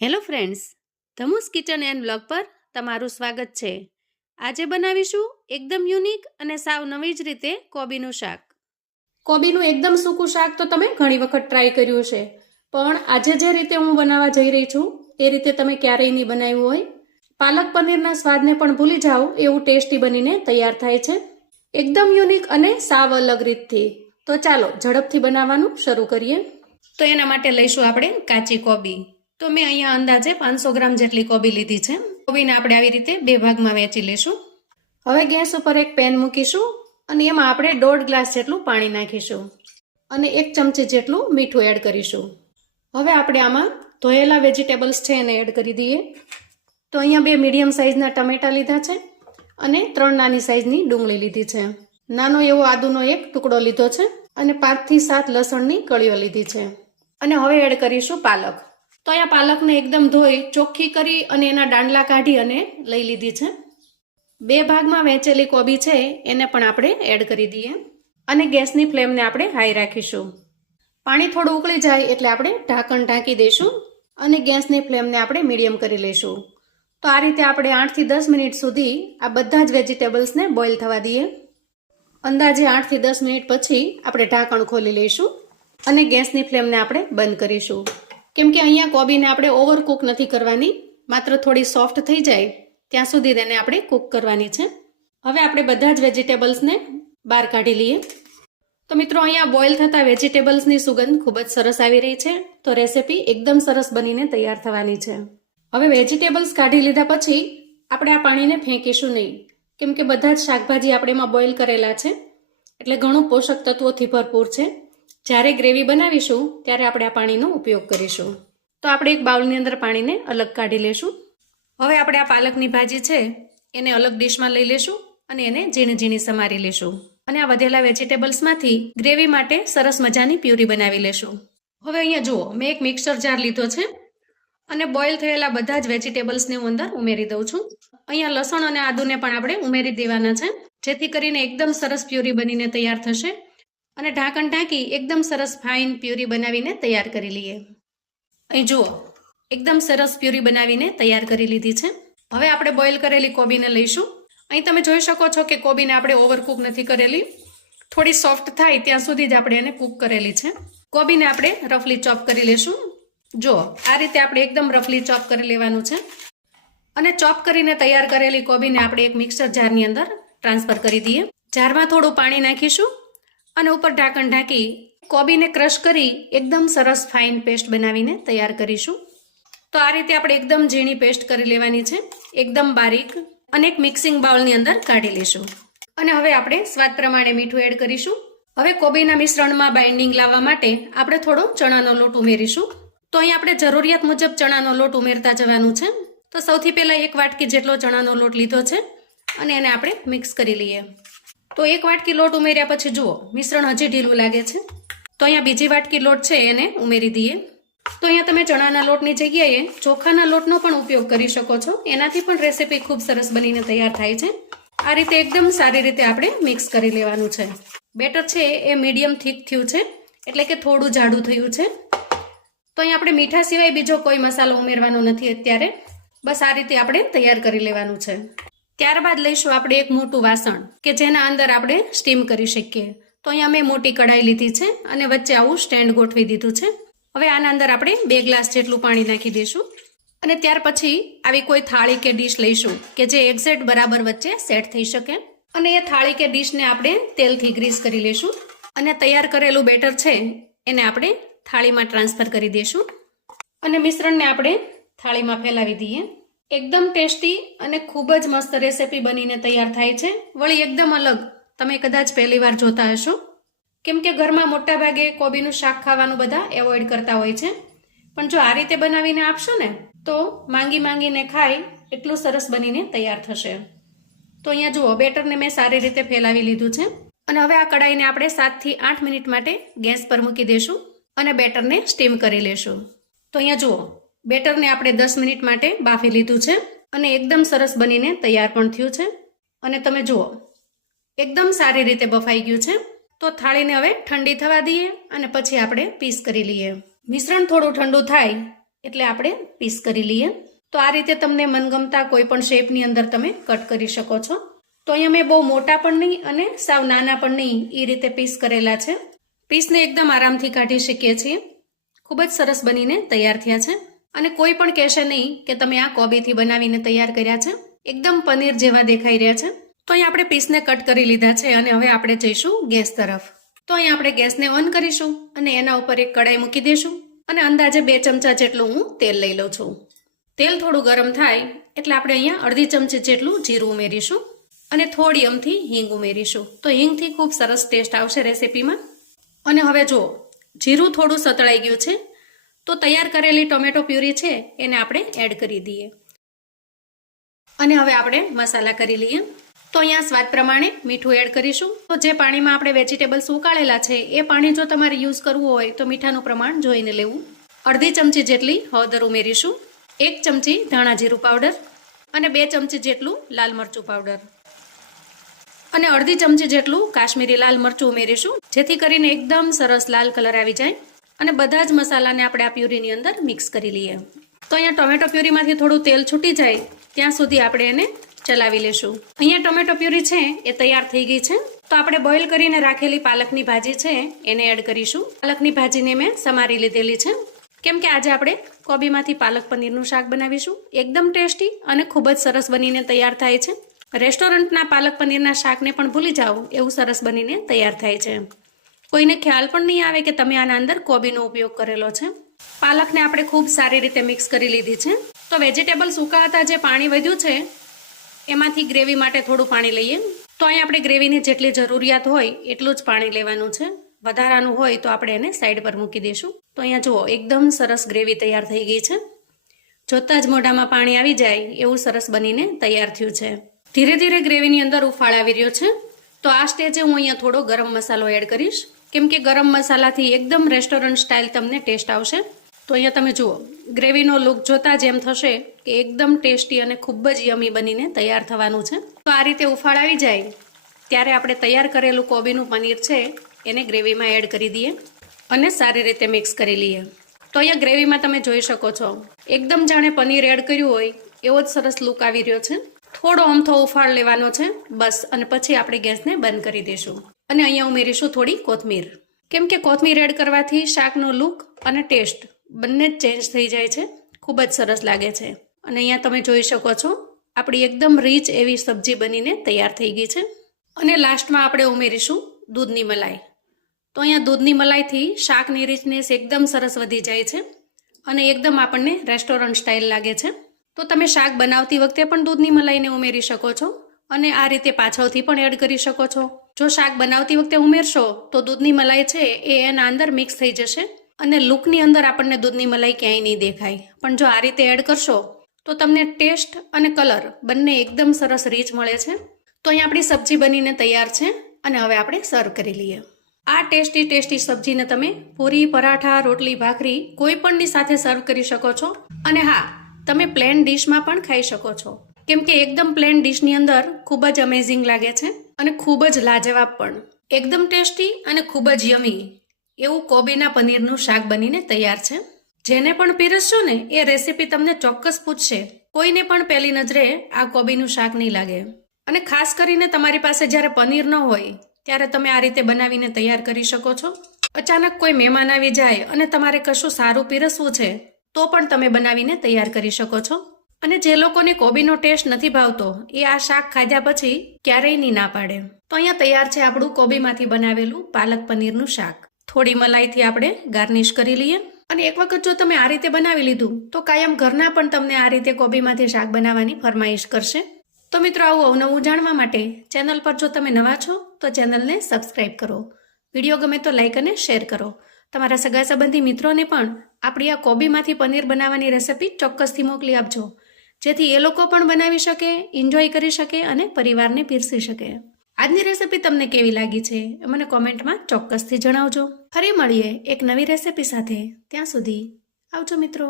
Hello friends, Dhamus kitchen and blog પર તમારું સ્વાગત છે. આજે બનાવીશું એકદમ યુનિક અને સાવ નવી જ રીતે કોબીનું શાક. કોબીનું એકદમ સૂકું શાક તો તમે ઘણી વખત ટ્રાય કર્યું છે, પણ આજે જે રીતે હું બનાવવા જઈ રહી છું એ રીતે તમે ક્યારેય નહીં બનાવ્યું હોય. પાલક પનીરના સ્વાદને પણ ભૂલી જાઓ એવું ટેસ્ટી બનીને તૈયાર થાય છે, એકદમ યુનિક અને સાવ અલગ રીતથી. તો ચાલો ઝડપથી બનાવવાનું શરૂ કરીએ. તો એના માટે લઈશું આપણે કાચી કોબી. તો મેં અહીંયા અંદાજે 500 ગ્રામ જેટલી કોબી લીધી છે. કોબીને આપણે આવી રીતે બે ભાગમાં વહેંચી લઈશું. હવે ગેસ ઉપર એક પેન મૂકીશું અને એમાં આપણે 1.5 ગ્લાસ જેટલું પાણી નાખીશું અને 1 ચમચી જેટલું મીઠું એડ કરીશું. હવે આપણે આમાં ધોયેલા વેજીટેબલ્સ છે એને એડ કરી દઈએ. તો અહીંયા 2 મીડિયમ સાઇઝના ટમેટા લીધા છે અને 3 નાની સાઇઝની ડુંગળી લીધી છે. નાનો એવો આદુનો એક ટુકડો લીધો છે અને 5 થી 7 લસણની કળીઓ લીધી છે. અને હવે એડ કરીશું પાલક. તો અહીંયા પાલકને એકદમ ધોઈ ચોખ્ખી કરી અને એના દાંડલા કાઢી અને લઈ લીધી છે. 2 ભાગમાં વહેંચેલી કોબી છે એને પણ આપણે એડ કરી દઈએ અને ગેસની ફ્લેમને આપણે હાઈ રાખીશું. પાણી થોડું ઉકળી જાય એટલે આપણે ઢાંકણ ઢાંકી દઈશું અને ગેસની ફ્લેમને આપણે મીડિયમ કરી લઈશું. તો આ રીતે આપણે 8 થી 10 મિનિટ સુધી આ બધા જ વેજીટેબલ્સને બોઇલ થવા દઈએ. અંદાજે 8 થી 10 મિનિટ પછી આપણે ઢાંકણ ખોલી લઈશું અને ગેસની ફ્લેમને આપણે બંધ કરીશું. કેમ કે અહીંયા કોબીને આપણે ઓવરકુક નથી કરવાની, માત્ર થોડી સોફ્ટ થઈ જાય ત્યાં સુધી તેને આપણે કૂક કરવાની છે. હવે આપણે બધા જ વેજીટેબલ્સને બહાર કાઢી લઈએ. તો મિત્રો અહીંયા બોઇલ થતા વેજીટેબલ્સની સુગંધ ખૂબ જ સરસ આવી રહી છે. તો રેસીપી એકદમ સરસ બનીને તૈયાર થવાની છે. હવે વેજીટેબલ્સ કાઢી લીધા પછી આપણે આ પાણીને ફેંકીશું નહીં, કેમ કે બધા જ શાકભાજી આપણે એમાં બોઇલ કરેલા છે એટલે ઘણું પોષક તત્વોથી ભરપૂર છે. જ્યારે ગ્રેવી બનાવીશું ત્યારે આપણે આ પાણીનો ઉપયોગ કરીશું. તો આપણે એક બાઉલની અંદર પાણીને અલગ કાઢી લેશું. હવે આપણે આ પાલકની ભાજી છે એને અલગ ડીશમાં લઈ લેશું અને એને ઝીણી ઝીણી સમારી લેશું અને આ વધેલા વેજીટેબલ્સમાંથી ગ્રેવી માટે સરસ મજાની પ્યુરી બનાવી લેશું. હવે અહીંયા જુઓ, મેં એક મિક્સર જાર લીધો છે અને બોઇલ થયેલા બધા જ વેજીટેબલ્સને હું અંદર ઉમેરી દઉં છું. અહીંયા લસણ અને આદુને પણ આપણે ઉમેરી દેવાના છે, જેથી કરીને એકદમ સરસ પ્યુરી બનીને તૈયાર થશે. અને ઢાંકણ ઢાંકી એકદમ સરસ ફાઇન પ્યુરી બનાવીને તૈયાર કરી લઈએ. અહીં જુઓ, એકદમ સરસ પ્યુરી બનાવીને તૈયાર કરી લીધી છે. હવે આપણે બોઇલ કરેલી કોબીને લઈશું. અહીં તમે જોઈ શકો છો કે કોબીને આપણે ઓવરકુક નથી કરેલી, થોડી સોફ્ટ થાય ત્યાં સુધી જ આપણે એને કૂક કરેલી છે. કોબીને આપણે રફલી ચોપ કરી લેશું. જુઓ, આ રીતે આપણે એકદમ રફલી ચોપ કરી લેવાનું છે અને ચોપ કરીને તૈયાર કરેલી કોબીને આપણે એક મિક્સર જારની અંદર ટ્રાન્સફર કરી દઈએ. જારમાં થોડું પાણી નાખીશું અને ઉપર ઢાંકણ ઢાંકી કોબીને ક્રશ કરી એકદમ સરસ ફાઇન પેસ્ટ બનાવીને તૈયાર કરીશું. તો આ રીતે આપણે એકદમ ઝીણી પેસ્ટ કરી લેવાની છે, એકદમ બારીક, અને એક મિક્સિંગ બાઉલની અંદર કાઢી લઈશું. અને હવે આપણે સ્વાદ પ્રમાણે મીઠું એડ કરીશું. હવે કોબીના મિશ્રણમાં બાઇન્ડિંગ લાવવા માટે આપણે થોડો ચણાનો લોટ ઉમેરીશું. તો અહીં આપણે જરૂરિયાત મુજબ ચણાનો લોટ ઉમેરતા જવાનું છે. તો સૌથી પહેલાં 1 વાટકી જેટલો ચણાનો લોટ લીધો છે અને એને આપણે મિક્સ કરી લઈએ. તો 1 વાટકી લોટ ઉમેર્યા પછી જુઓ, મિશ્રણ હજી ઢીલું લાગે છે. તો અહીંયા બીજી વાટકી લોટ છે એને ઉમેરી દઈએ. તો અહીંયા તમે ચણાના લોટની જગ્યાએ ચોખાના લોટનો પણ ઉપયોગ કરી શકો છો, એનાથી પણ રેસીપી ખૂબ સરસ બનીને તૈયાર થાય છે. આ રીતે એકદમ સારી રીતે આપણે મિક્સ કરી લેવાનું છે. બેટર છે એ મીડિયમ થીક થયું છે, એટલે કે થોડું જાડું થયું છે. તો અહીં આપણે મીઠા સિવાય બીજો કોઈ મસાલો ઉમેરવાનો નથી અત્યારે, બસ આ રીતે આપણે તૈયાર કરી લેવાનું છે. ત્યારબાદ લઈશું આપણે એક મોટું વાસણ કે જેના અંદર આપણે સ્ટીમ કરી શકીએ. તો અહીંયા મેં મોટી કઢાઈ લીધી છે અને વચ્ચે આવું સ્ટેન્ડ ગોઠવી દીધું છે. હવે આના અંદર આપણે 2 ગ્લાસ જેટલું પાણી નાખી દઈશું અને ત્યાર પછી આવી કોઈ થાળી કે ડીશ લઈશું કે જે એક્ઝેક્ટ બરાબર વચ્ચે સેટ થઈ શકે. અને એ થાળી કે ડીશને આપણે તેલથી ગ્રીસ કરી લઈશું અને તૈયાર કરેલું બેટર છે એને આપણે થાળીમાં ટ્રાન્સફર કરી દઈશું અને મિશ્રણને આપણે થાળીમાં ફેલાવી દઈએ. એકદમ ટેસ્ટી અને ખૂબ જ મસ્ત રેસીપી બનીને તૈયાર થાય છે. વળી એકદમ અલગ, તમે કદાચ પહેલી વાર જોતા હશો, કેમ કે ઘરમાં મોટા ભાગે કોબીનું શાક ખાવાનું બધા એવોઇડ કરતા હોય છે. પણ જો આ રીતે બનાવીને આપશો ને તો માંગી માંગીને ખાય એટલું સરસ બનીને તૈયાર થશે. તો અહીંયા જુઓ, બેટરને મેં સારી રીતે ફેલાવી લીધું છે અને હવે આ કઢાઈને આપણે 7 થી 8 મિનિટ માટે ગેસ પર મૂકી દઈશું અને બેટરને સ્ટીમ કરી લેશું. તો અહીંયા જુઓ, બેટરને આપણે 10 મિનિટ માટે બાફી લીધું છે અને એકદમ સરસ બનીને તૈયાર પણ થયું છે. અને તમે જુઓ, એકદમ સારી રીતે બફાઈ ગયું છે. તો થાળીને હવે ઠંડી થવા દઈએ અને પછી આપણે પીસ કરી લઈએ. મિશ્રણ થોડું ઠંડુ થાય એટલે આપણે પીસ કરી લઈએ. તો આ રીતે તમને મનગમતા કોઈ પણ શેપની અંદર તમે કટ કરી શકો છો. તો અહીંયા મેં બહુ મોટા પણ નહીં અને સાવ નાના પણ નહીં એ રીતે પીસ કરેલા છે. પીસને એકદમ આરામથી કાઢી શકીએ છીએ. ખૂબ જ સરસ બનીને તૈયાર થયા છે અને કોઈ પણ કહેશે નહીં કે તમે આ કોબીથી બનાવીને તૈયાર કર્યા છે. એકદમ પનીર જેવા દેખાઈ રહ્યા છે. તો અહીં આપણે પીસને કટ કરી લીધા છે અને હવે આપણે જઈશું ગેસ તરફ. તો અહીં આપણે ગેસને ઓન કરીશું અને એના ઉપર એક કડાઈ મૂકી દઈશું અને અંદાજે 2 ચમચા જેટલું હું તેલ લઈ લઉં છું. તેલ થોડું ગરમ થાય એટલે આપણે અહીંયા અડધી ચમચી જેટલું જીરું ઉમેરીશું અને થોડી અમથી હિંગ ઉમેરીશું. તો હિંગથી ખૂબ સરસ ટેસ્ટ આવશે રેસીપીમાં. અને હવે જો જીરું થોડું સતળાઈ ગયું છે તો તૈયાર કરેલી ટોમેટો પ્યુરી છે એને આપણે એડ કરી દઈએ અને હવે આપણે મસાલા કરી લઈએ. તો અહીંયા સ્વાદ પ્રમાણે મીઠું એડ કરીશું. તો જે પાણીમાં આપણે વેજીટેબલ્સ ઉકાળેલા છે એ પાણી જો તમારે યુઝ કરવું હોય તો મીઠાનું પ્રમાણ જોઈને લેવું. અડધી ચમચી જેટલી હળદર ઉમેરીશું, 1 ચમચી ધાણા જીરું પાવડર અને 2 ચમચી જેટલું લાલ મરચું પાવડર અને અડધી ચમચી જેટલું કાશ્મીરી લાલ મરચું ઉમેરીશું, જેથી કરીને એકદમ સરસ લાલ કલર આવી જાય. અને બધા જ મસાલાને આપણે આ પ્યુરીની અંદર મિક્સ કરી લઈએ. તો અહીંયા ટોમેટો પ્યુરીમાંથી થોડું તેલ છૂટી જાય ત્યાં સુધી આપણે એને ચલાવી લેશું. અહીંયા ટોમેટો પ્યુરી છે એ તૈયાર થઈ ગઈ છે. તો આપણે બોઇલ કરીને રાખેલી પાલકની ભાજી છે એને એડ કરીશું. પાલકની ભાજીને મેં સમારી લીધેલી છે કેમ કે આજે આપણે કોબીમાંથી પાલક પનીરનું શાક બનાવીશું. એકદમ ટેસ્ટી અને ખૂબ જ સરસ બનીને તૈયાર થાય છે. રેસ્ટોરન્ટના પાલક પનીરના શાકને પણ ભૂલી જાઓ એવું સરસ બનીને તૈયાર થાય છે. કોઈને ખ્યાલ પણ નહીં આવે કે તમે આના અંદર કોબીનો ઉપયોગ કરેલો છે. પાલકને આપણે ખૂબ સારી રીતે મિક્સ કરી લીધી છે. તો વેજીટેબલ્સ ઉકાળતા જે પાણી વધ્યું છે એમાંથી ગ્રેવી માટે થોડું પાણી લઈએ. તો અહીં આપણે ગ્રેવીની જેટલી જરૂરિયાત હોય એટલું જ પાણી લેવાનું છે. વધારાનું હોય તો આપણે એને સાઈડ પર મૂકી દઈશું. તો અહીંયા જુઓ એકદમ સરસ ગ્રેવી તૈયાર થઈ ગઈ છે. જોતાં જ મોઢામાં પાણી આવી જાય એવું સરસ બનીને તૈયાર થયું છે. ધીરે ધીરે ગ્રેવીની અંદર ઉફાળ આવી રહ્યો છે. તો આ સ્ટેજે હું અહીંયા થોડો ગરમ મસાલો એડ કરીશ કેમ કે ગરમ મસાલાથી એકદમ રેસ્ટોરન્ટ સ્ટાઇલ તમને ટેસ્ટ આવશે. તો અહીંયા તમે જુઓ ગ્રેવીનો લુક જોતાં જ એમ થશે કે એકદમ ટેસ્ટી અને ખૂબ જ યમી બનીને તૈયાર થવાનું છે. તો આ રીતે ઉફાળ આવી જાય ત્યારે આપણે તૈયાર કરેલું કોબીનું પનીર છે એને ગ્રેવીમાં એડ કરી દઈએ અને સારી રીતે મિક્સ કરી લઈએ. તો અહીંયા ગ્રેવીમાં તમે જોઈ શકો છો એકદમ જાણે પનીર એડ કર્યું હોય એવો જ સરસ લુક આવી રહ્યો છે. થોડો અમથો ઉફાળ લેવાનો છે બસ, અને પછી આપણે ગેસને બંધ કરી દઈશું. અને અહીંયા ઉમેરીશું થોડી કોથમીર કેમ કે કોથમીર એડ કરવાથી શાકનો લુક અને ટેસ્ટ બંને જ ચેન્જ થઈ જાય છે. ખૂબ જ સરસ લાગે છે. અને અહીંયા તમે જોઈ શકો છો આપણી એકદમ રીચ એવી સબ્જી બનીને તૈયાર થઈ ગઈ છે. અને લાસ્ટમાં આપણે ઉમેરીશું દૂધની મલાઈ. તો અહીંયા દૂધની મલાઈથી શાકની રીચનેસ એકદમ સરસ વધી જાય છે અને એકદમ આપણને રેસ્ટોરન્ટ સ્ટાઇલ લાગે છે. તો તમે શાક બનાવતી વખતે પણ દૂધની મલાઈને ઉમેરી શકો છો અને આ રીતે પાછળથી પણ એડ કરી શકો છો. જો શાક બનાવતી વખતે ઉમેરશો તો દૂધની મલાઈ છે એ એના અંદર મિક્સ થઈ જશે અને લુકની અંદર આપણને દૂધની મલાઈ ક્યાંય નહીં દેખાય. પણ જો આ રીતે એડ કરશો તો તમને ટેસ્ટ અને કલર બંને એકદમ સરસ રીચ મળે છે. તો અહીં આપણી સબ્જી બનીને તૈયાર છે અને હવે આપણે સર્વ કરી લઈએ. આ ટેસ્ટી સબ્જીને તમે પૂરી, પરાઠા, રોટલી, ભાખરી કોઈ પણની સાથે સર્વ કરી શકો છો. અને હા, તમે પ્લેન ડીશમાં પણ ખાઈ શકો છો કેમ કે એકદમ પ્લેન ડીશની અંદર ખૂબ જ અમેઝિંગ લાગે છે અને ખૂબ જ લાજવાબ પણ. એકદમ ટેસ્ટી અને ખૂબ જ યમી એવું કોબીના પનીરનું શાક બનીને તૈયાર છે. જેને પણ પીરસશો ને એ રેસીપી તમને ચોક્કસ પૂછશે. કોઈને પણ પહેલી નજરે આ કોબીનું શાક નહીં લાગે. અને ખાસ કરીને તમારી પાસે જ્યારે પનીર ન હોય ત્યારે તમે આ રીતે બનાવીને તૈયાર કરી શકો છો. અચાનક કોઈ મહેમાન આવી જાય અને તમારે કશું સારું પીરસવું છે તો પણ તમે બનાવીને તૈયાર કરી શકો છો. અને જે લોકોને કોબીનો ટેસ્ટ નથી ભાવતો એ આ શાક ખાધા પછી ક્યારેય નહીં ના પાડે. તો અહીંયા તૈયાર છે આપણું કોબીમાંથી બનાવેલું પાલક પનીરનું શાક. થોડી મલાઈથી આપણે ગાર્નિશ કરી લઈએ. અને એક વખત જો તમે આ રીતે બનાવી લીધું તો કાયમ ઘરના પણ તમને આ રીતે કોબીમાંથી શાક બનાવવાની ફરમાઈશ કરશે. તો મિત્રો આવું અવનવું જાણવા માટે ચેનલ પર જો તમે નવા છો તો ચેનલને સબસ્ક્રાઈબ કરો. વિડીયો ગમે તો લાઈક અને શેર કરો. તમારા સગા સંબંધી મિત્રોને પણ આપણી આ કોબીમાંથી પનીર બનાવવાની રેસિપી ચોક્કસથી મોકલી આપજો, જેથી એ લોકો પણ બનાવી શકે, એન્જોય કરી શકે અને પરિવારને પીરસી શકે. આજની રેસિપી તમને કેવી લાગી છે એ મને કોમેન્ટમાં ચોક્કસથી જણાવજો. ફરી મળીએ એક નવી રેસિપી સાથે. ત્યાં સુધી આવજો મિત્રો.